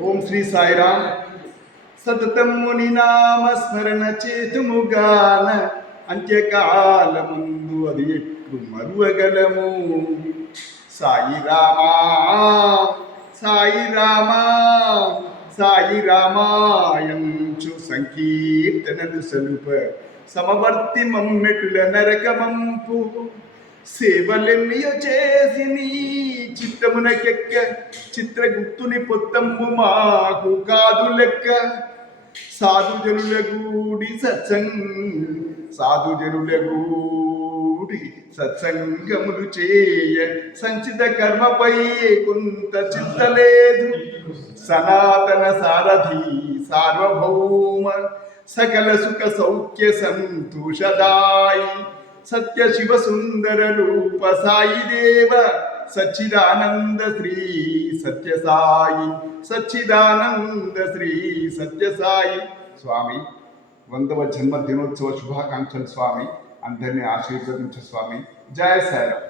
ఓం శ్రీ సాయిరామ్. సతతం ముని నామ స్మరణ చేతుముగాన అంత్యకాలమందు అది ఎట్లు మరువగలము. సాయి రామా సాయి రామా సాయి రామాయంచు సంకీర్తనలు సలుప సమవర్తి మమ్మెటుల నరకమంపు. సేవలెన్నియో చేసి నీ చిత్తమునకెక్క చిత్రగుప్తుని పొత్తమ్ము మాకు కాదు లెక్క. సాధుజనులగూడి సత్సంగములు చేయ సంచిత కర్మపై కొంత చింతలేదు. సనాతన సారథి సార్వభౌమ సకల సుఖ సౌఖ్య సంతోషదాయి సత్య శివ సుందర రూప సాయి దేవ సచ్చిదానంద శ్రీ సత్య సాయి సచ్చిదానంద శ్రీ సత్య సాయి. స్వామి 100వ జన్మ దినోత్సవ శుభాకాంక్షలు స్వామి. అందరినీ ఆశీర్వదించు స్వామి. జయ సాయిరామ్.